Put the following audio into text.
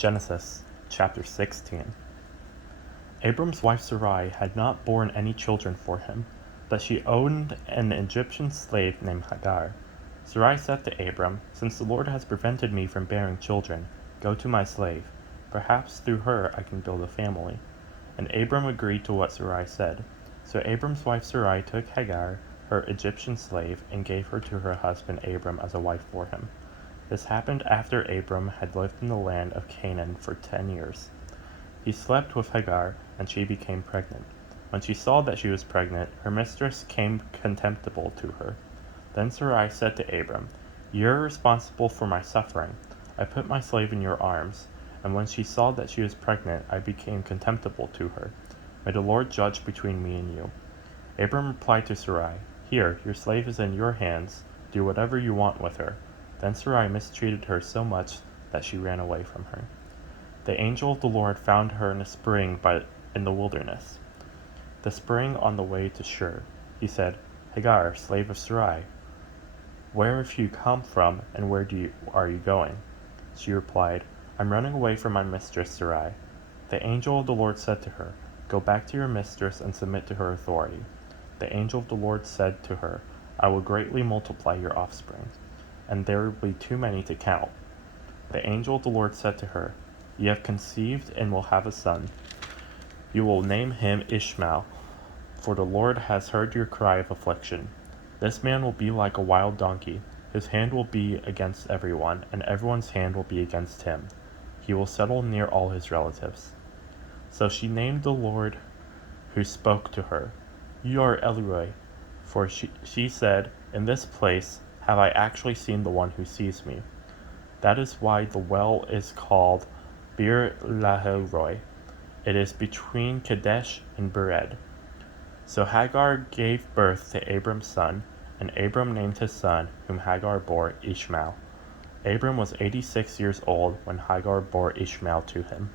Genesis chapter 16. Abram's wife Sarai had not borne any children for him, but she owned an Egyptian slave named Hagar. Sarai said to Abram, "Since the Lord has prevented me from bearing children, go to my slave. Perhaps through her I can build a family." And Abram agreed to what Sarai said. So Abram's wife Sarai took Hagar, her Egyptian slave, and gave her to her husband Abram as a wife for him. This happened after Abram had lived in the land of Canaan for 10 years. He slept with Hagar, and she became pregnant. When she saw that she was pregnant, her mistress became contemptible to her. Then Sarai said to Abram, "You are responsible for my suffering. I put my slave in your arms, and when she saw that she was pregnant, I became contemptible to her. May the Lord judge between me and you." Abram replied to Sarai, "Here, your slave is in your hands. Do whatever you want with her." Then Sarai mistreated her so much that she ran away from her. The angel of the Lord found her in a spring in the wilderness, the spring on the way to Shur. He said, "Hagar, slave of Sarai, where have you come from, and where are you going?" She replied, "I'm running away from my mistress Sarai." The angel of the Lord said to her, "Go back to your mistress and submit to her authority." The angel of the Lord said to her, "I will greatly multiply your offspring, and there will be too many to count." The angel of the Lord said to her, "You have conceived and will have a son. You will name him Ishmael, for the Lord has heard your cry of affliction. This man will be like a wild donkey. His hand will be against everyone, and everyone's hand will be against him. He will settle near all his relatives." So she named the Lord who spoke to her, "You are Elroy," for she said, "In this place have I actually seen the one who sees me." That is why the well is called Bir Lahai-roi. It is between Kadesh and Bered. So Hagar gave birth to Abram's son, and Abram named his son, whom Hagar bore, Ishmael. Abram was 86 years old when Hagar bore Ishmael to him.